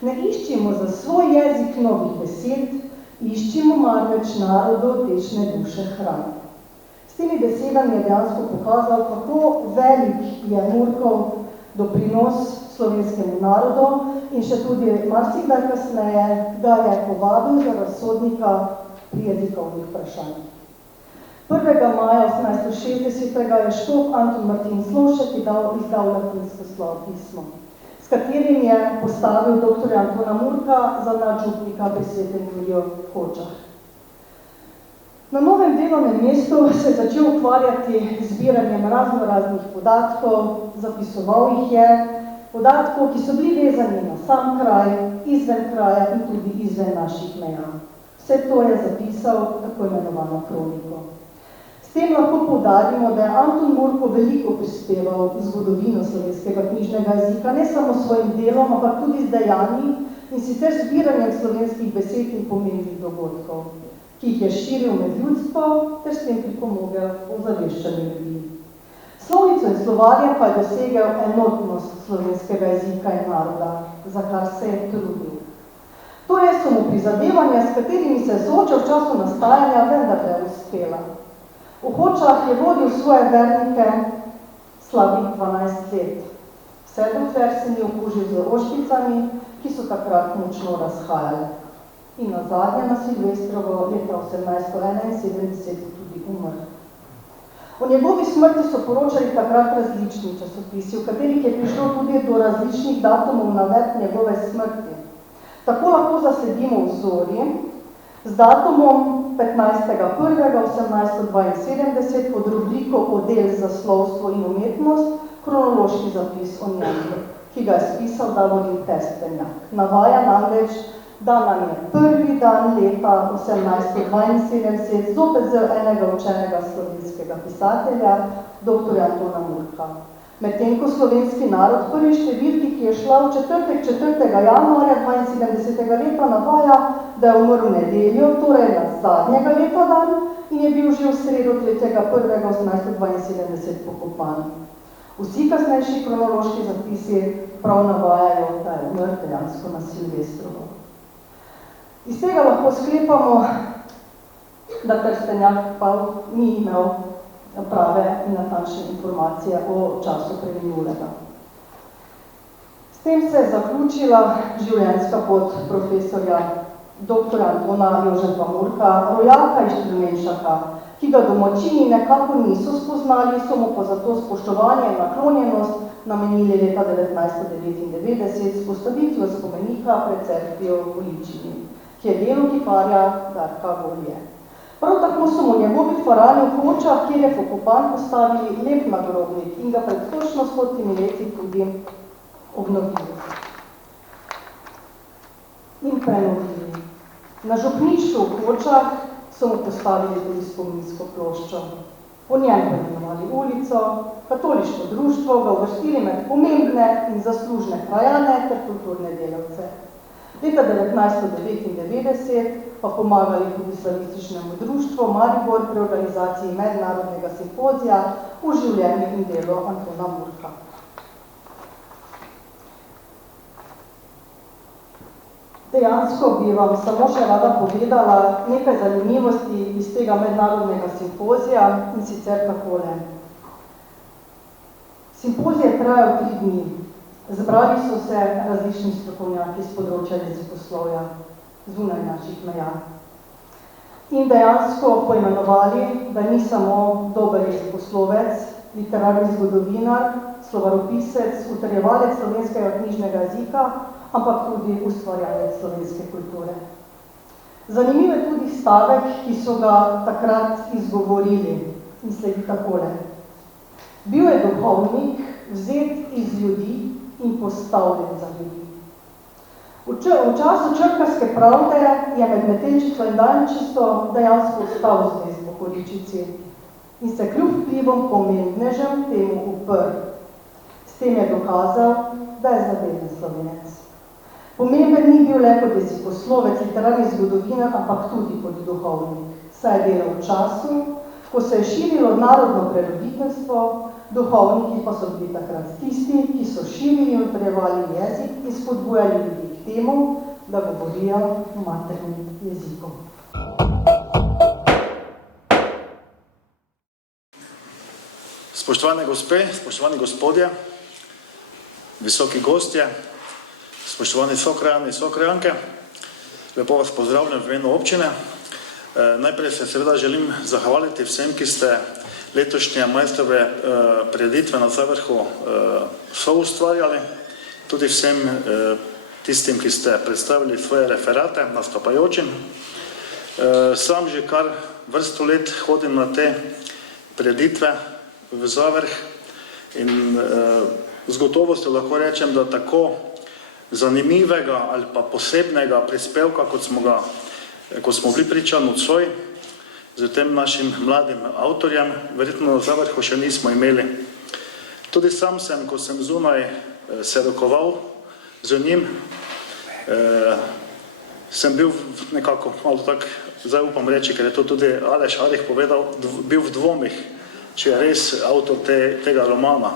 Ne iščimo za svoj jezik novih besed, iščimo marveč narodu tečne duše hrane. S temi besedami je dejansko pokazal, kako velik je Murkov doprinos slovenskemu narodu in še tudi marsikdaj kasneje ga je povabil za razsodnika pri jezikovnih vprašanjih. 1. maja 1860 je škof Anton Martin Slomšek izdal latinsko pismo, s katerim je postavil dr. Antona Murka za nadžupnika pri Svetem Juriju v Hočah. Na novem delovnem mestu se je začel ukvarjati z zbiranjem raznoraznih podatkov, zapisoval jih je, podatkov, ki so bili vezani na sam kraj, izven kraja in tudi izven naših meja. Vse to je zapisal tako imenovano kroniko. S tem lahko poudarimo, da je Anton Murko veliko prispeval v zgodovino slovenskega knjižnega jezika, ne samo s svojim delom, ampak tudi z dejanji in sicer zbiranjem slovenskih besed in pomembnih dogodkov, ki jih je širil med ljudstvo ter s tem pripomogel o zaveščanju ljudi. Slovnico in slovarja pa je dosegel enotnost slovenskega jezika in naroda, za kar se je trudil. Torej so mu prizadevanja, s katerimi se je soočal v času nastajanja, vendarle uspela. V Hočah je vodil svoje vernike slabih 12 let. Vse dokler se ni okužil z ošpicami, ki so takrat močno razhajali. In nazadnje na Silvestrovo leta 1871 tudi umrl. O njegovi smrti so poročali takrat različni časopisi, v katerih je prišlo tudi do različnih datumov navedb njegove smrti. Tako lahko zasledimo v Zori z datumom 15.1.1872 pod rubriko Odel za slovstvo in umetnost kronološki zapis o njem, ki ga je spisal Davorin Testenjak. Navaja namreč, da nam je prvi dan leta 1872 zopet z enega učenega slovenskega pisatelja, dr. Antona Murka. Medtem ko slovenski narod prvi številki, ki je šla v četrtek 4. januarja 72. leta, navaja, da je umrl v nedeljo, torej na zadnjega leta dan in je bil že v sredo 3. 1. 1872 pokopan. Vsi kasnejši kronološki zapisi prav navajajo, da je umrl dejansko na Silvestrovo. Iz tega lahko sklepamo, da Trstenjak pa ni imel prave in natančne informacije o času preminulega. S tem se je zaključila življenjska pot profesorja dr. Antona Jožefa Murka, rojaka iz Štrumenšaka, ki ga domačini nekako niso spoznali, so mu pa zato spoštovanje in naklonjenost namenili leta 1999 s postavitvijo spomenika pred cerkvijo v Goličini, ki je delo kiparja Darka Golje. Prav tako so mu njegovi dvorani v Hočah, kjer je pokopan, postavili lep nagrobnik in ga pred točno 100 leti tudi obnovili in prenovili. Na župništvu v Hočah so mu postavili tudi spominsko ploščo. Po njem poimenovali ulico, katoliško društvo ga uvrstili med pomembne in zaslužne krajane ter kulturne delavce. Leta 1999 pa pomagali tudi slavističnemu društvu Maribor pri organizaciji mednarodnega simpozija o življenju in delu Antona Murka. Dejansko bi vam samo še rada povedala nekaj zanimivosti iz tega mednarodnega simpozija in sicer takole. Simpozij je trajal 3 dni. Zbrali so se različni strokovnjaki z področja jezikoslovja zunaj naših meja. In dejansko poimenovali, da ni samo dober jezikoslovec, literarni zgodovinar, slovaropisec, utrjevalec slovenskega knjižnega jezika, ampak tudi ustvarjalec slovenske kulture. Zanimiv je tudi stavek, ki so ga takrat izgovorili in sledi takole. Bil je duhovnik, vzet iz ljudi in postavljen za ljudi. V času črkarske pravde je med Metelčico in Dančico dejansko ostal zvest v Goričici in se kljub vplivom pomembnežem temu uprl. S tem je dokazal, da je zaveden Slovenec. Pomemben ni bil le kot jezikoslovec, literarni zgodovinar, ampak tudi kot duhovnik. Saj je delal v času, ko se je širilo narodno preroditeljstvo, duhovniki pa so bili takrat tisti, ki so širili in utrjevali jezik in spodbujali ljudi k temu, da govorijo maternim jezikom. Spoštovane gospe, spoštovani gospodje, visoki gostje, spoštovani sokrajani, sokrajanke, lepo vas pozdravljam v imenu občine. Najprej se seveda želim zahvaliti vsem, ki ste letošnje majstrove prireditve na Zavrhu soustvarjali, tudi vsem tistim, ki ste predstavili svoje referate, nastopajočim. Sam že kar vrsto let hodim na te prireditve v Zavrh in z gotovostjo lahko rečem, da tako zanimivega ali pa posebnega prispevka, kot smo bili priča nocoj, z tem našim mladim avtorjem, verjetno na Zavrhu še nismo imeli. Tudi sam sem, ko sem zunaj se rokoval z njim, sem bil nekako malo tak, zdaj upam reči, ker je to tudi Aleš Arih povedal, bil v dvomih, če je res avtor tega romana.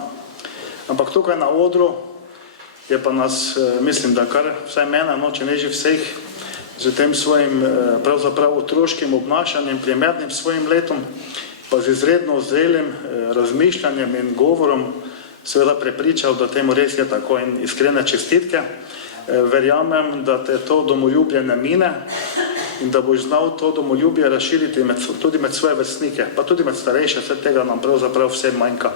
Ampak tukaj na odru je pa nas, mislim, da kar vsaj mene, no, če ne že vseh, z tem svojim pravzaprav otroškim obnašanjem, primernim svojim letom, pa z izredno zrelim razmišljanjem in govorom seveda prepričal, da temu res je tako in iskrene čestitke. Verjamem, da te to domoljubje ne mine in da boš znal to domoljubje razširiti tudi med svoje vrstnike, pa tudi med starejše, vse tega nam pravzaprav vse manjka.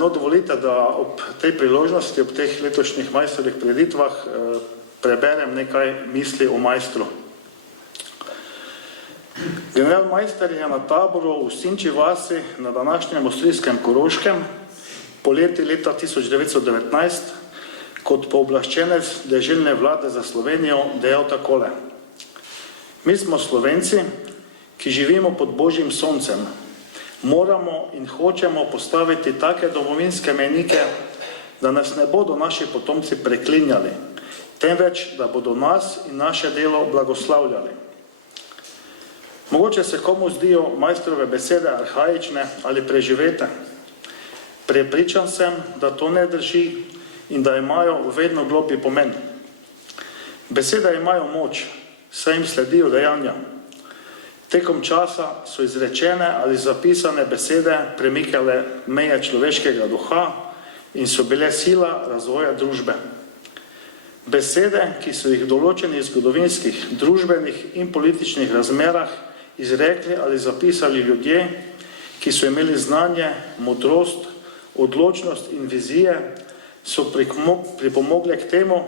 No, dovolite, da ob tej priložnosti, ob teh letošnjih majstrovih prireditvah preberem nekaj misli o majstru. General Majster je na taboru v Sinči vasi na današnjem avstrijskem Koroškem poleti leta 1919 kot pooblaščenec deželne vlade za Slovenijo dejal takole. Mi smo Slovenci, ki živimo pod Božjim soncem. Moramo in hočemo postaviti take domovinske mejnike, da nas ne bodo naši potomci preklinjali, temveč, da bodo nas in naše delo blagoslavljali. Mogoče se komu zdijo majstrove besede arhaične ali preživete. Prepričan sem, da to ne drži in da imajo vedno globlji pomen. Besede imajo moč, saj jim sledijo dejanja. Tekom časa so izrečene ali zapisane besede premikale meje človeškega duha in so bile sila razvoja družbe. Besede, ki so jih v določenih zgodovinskih, družbenih in političnih razmerah izrekli ali zapisali ljudje, ki so imeli znanje, modrost, odločnost in vizije, so pripomogle k temu,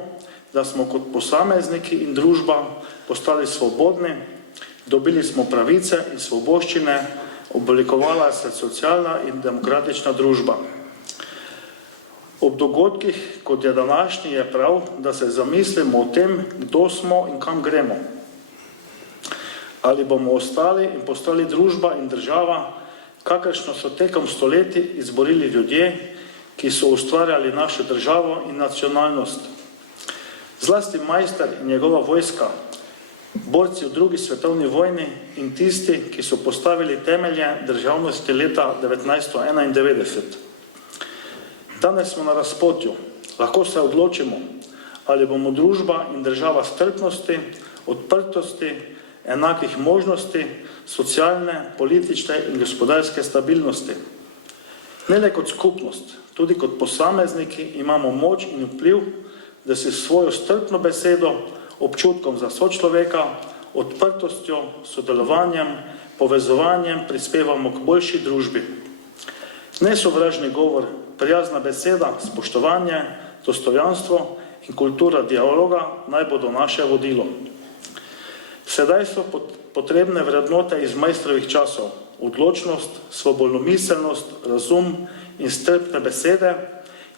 da smo kot posamezniki in družba postali svobodni, dobili smo pravice in svoboščine, oblikovala se socialna in demokratična družba. Ob dogodkih, kot je današnji, je prav, da se zamislimo o tem, kdo smo in kam gremo. Ali bomo ostali in postali družba in država, kakršno so tekom stoletij izborili ljudje, ki so ustvarjali našo državo in nacionalnost. Zlasti Maister in njegova vojska, borci v drugi svetovni vojni in tisti, ki so postavili temelje državnosti leta 1991. Danes smo na razpotju, lahko se odločimo, ali bomo družba in država strpnosti, odprtosti, enakih možnosti, socialne, politične in gospodarske stabilnosti. Ne le kot skupnost, tudi kot posamezniki imamo moč in vpliv, da si svojo strpno besedo, občutkom za sočloveka, odprtostjo, sodelovanjem, povezovanjem prispevamo k boljši družbi. Nesovražni govor, prijazna beseda, spoštovanje, dostojanstvo in kultura dialoga naj bodo naše vodilo. Sedaj so potrebne vrednote iz Maistrovih časov, odločnost, svobodnomiselnost, razum in strpne besede,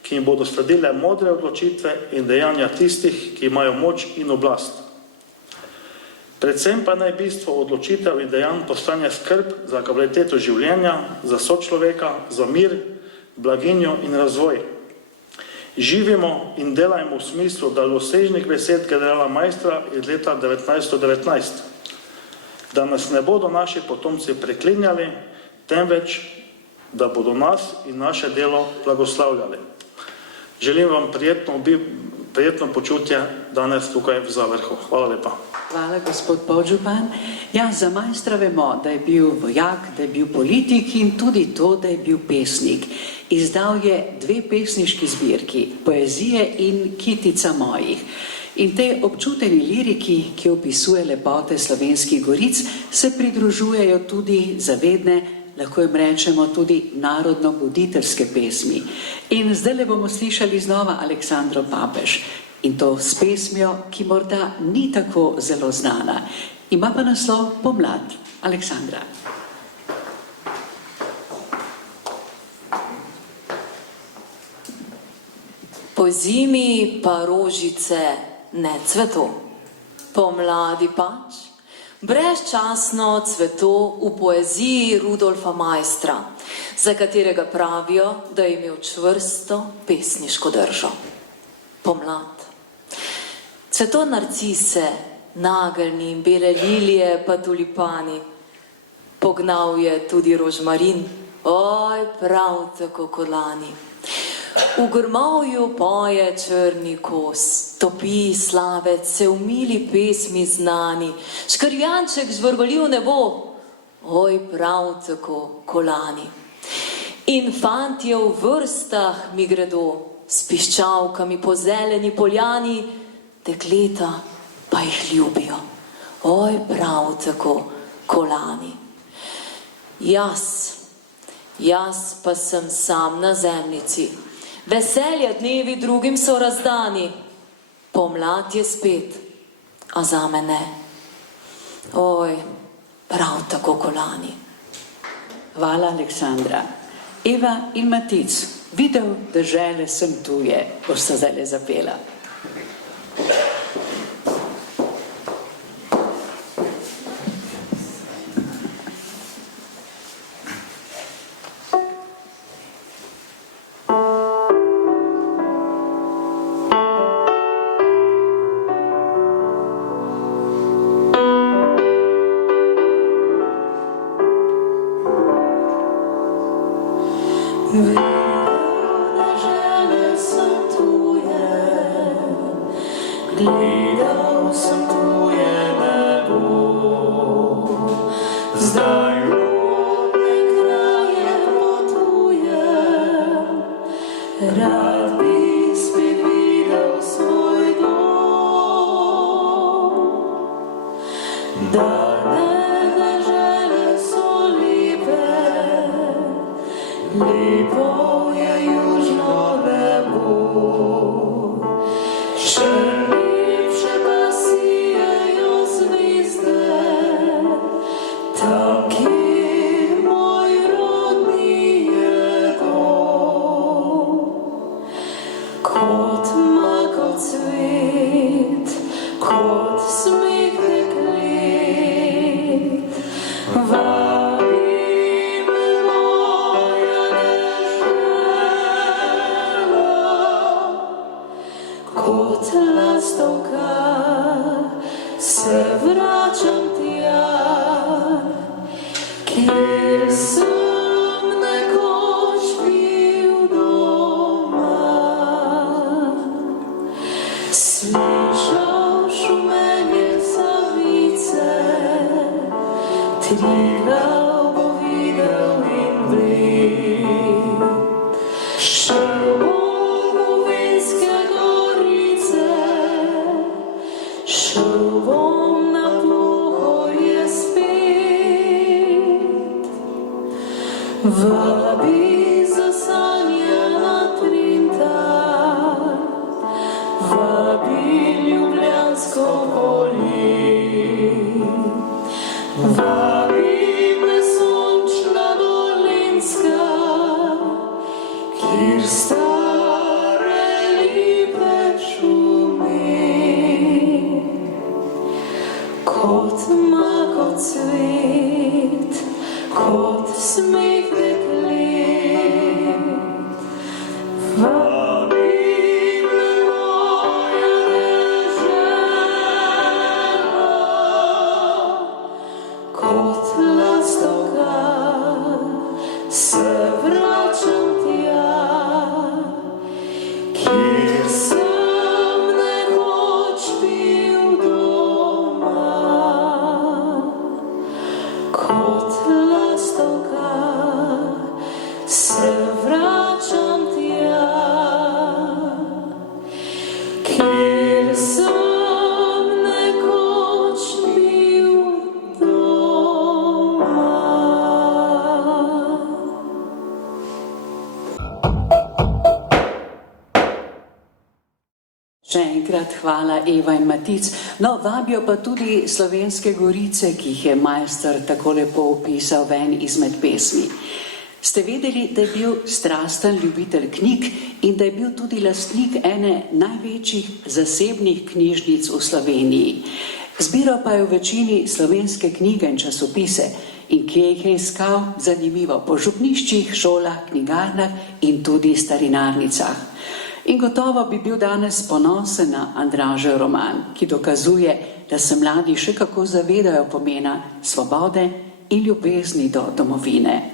ki jim bodo sledile modre odločitve in dejanja tistih, ki imajo moč in oblast. Predvsem pa naj bistvo odločitev in dejanj postane skrb za kvaliteto življenja, za sočloveka, za mir, blaginjo in razvoj. Živimo in delajmo v smislu daljnosežnih besed generala Maistra iz leta 1919, da nas ne bodo naši potomci preklinjali, temveč, da bodo nas in naše delo blagoslavljali. Želim vam prijetno počutje danes tukaj v Zavrhu. Hvala lepa. Hvala, gospod podžupan. Ja, za Maistra vemo, da je bil vojak, da je bil politik in tudi to, da je bil pesnik. Izdal je 2 pesniški zbirki, Poezije in Kitica mojih. In tej občuteni liriki, ki opisuje lepote slovenskih goric, se pridružujejo tudi zavedne, lahko jim rečemo tudi narodno-buditeljske pesmi. In zdaj le bomo slišali znova Aleksandro Papež. In to s pesmijo, ki morda ni tako zelo znana. Ima pa naslov Pomlad. Aleksandra. Po zimi pa rožice ne cveto, pomladi pač brezčasno cveto v poeziji Rudolfa Maistra, za katerega pravijo, da je imel čvrsto pesniško držo. Pomlad. Cveto narcise, nageljni in bele lilije pa tulipani. Pognal je tudi rožmarin, oj, prav tako kot lani. V grmovju poje črni kos, topi slavec, se v mili pesmi znani, škrjanček žvrgoli v nebo, oj, prav tako kolani. In fantje v vrstah mi gredo, s piščalkami po zeleni poljani, dekleta pa jih ljubijo, oj, prav tako kolani. Jaz pa sem sam na zemljici, veselja dnevi drugim so razdani, pomlad je spet, a zame ne. Oj, prav tako kolani. Hvala, Aleksandra. Eva in Matic, videl, da žele sem tuje, bosta zdaj zapela. Videl Daljne dežele so lepe, lepo je južno nebo. Še lepše pa sijejo zvezde, tam, kjer moj rodni je dom. Kot mako cvet, kot smeh deklet, vabi me moja dežela. Kot lastovka se vračam tja, kjer sem nekoč bil doma. Slišal šumenje Savice, Triglav bo videl in brid. Šel bom v Vinske gorice, šel bom na Pohorje spet. Vabi zasanjana Trinta, vabi Ljubljansko polje, vabi me sončna Dolenjska, kjer stare lipe šumi. Kot mako cvet, kot smeh deklet, vabi me moja dežela. Kot lastovka se vračam tja, kjer sem nekoč bil doma. Kot lastovka se vračam tja, kjer sem nekoč bil doma. Še enkrat hvala Eva in Matic. No, vabijo pa tudi Slovenske gorice, ki jih je majster tako lepo opisal v eni izmed pesmi. Ste vedeli, da je bil strasten ljubitelj knjig in da je bil tudi lastnik ene največjih zasebnih knjižnic v Sloveniji. Zbiral pa je v večini slovenske knjige in časopise. In kje jih je iskal? Zanimivo, po župniščih, šolah, knjigarnah in tudi starinarnicah. In gotovo bi bil danes ponosen na Andražev roman, ki dokazuje, da se mladi še kako zavedajo pomena svobode in ljubezni do domovine.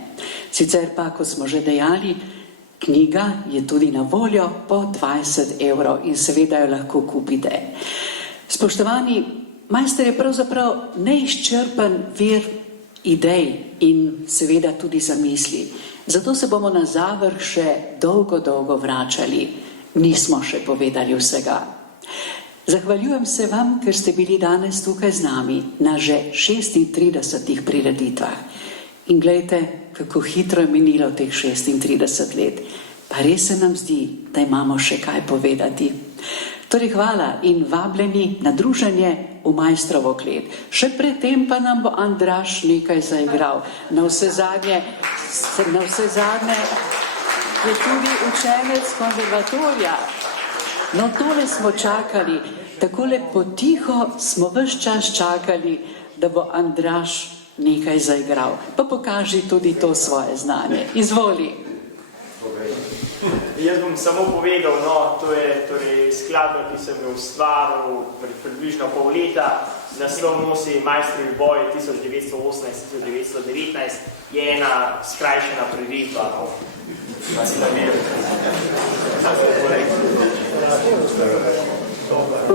Sicer pa, kot smo že dejali, knjiga je tudi na voljo po 20 € in seveda jo lahko kupite. Spoštovani, majster je pravzaprav neizčrpen vir idej in seveda tudi zamisli. Zato se bomo na Zavrh še dolgo vračali. Nismo še povedali vsega. Zahvaljujem se vam, ker ste bili danes tukaj z nami na že 36 prireditvah. In glejte, kako hitro je minilo teh 36 let. Pa res se nam zdi, da imamo še kaj povedati. Torej hvala in vabljeni na druženje v Majstrovo klet. Še predtem pa nam bo Andraž nekaj zaigral. Na vse zadnje je tudi učenec konzervatorija. No, tole smo čakali, takole potiho smo ves čas čakali, da bo Andraž nekaj zaigral. Pa pokaži tudi to svoje znanje. Izvoli. Jaz bom samo povedal, no, to je torej skladba, ki sem jo ustvaril približno pol leta. Naslov nosi Majstrovi boji 1918-1919, je ena skrajšana priredba. Dobar.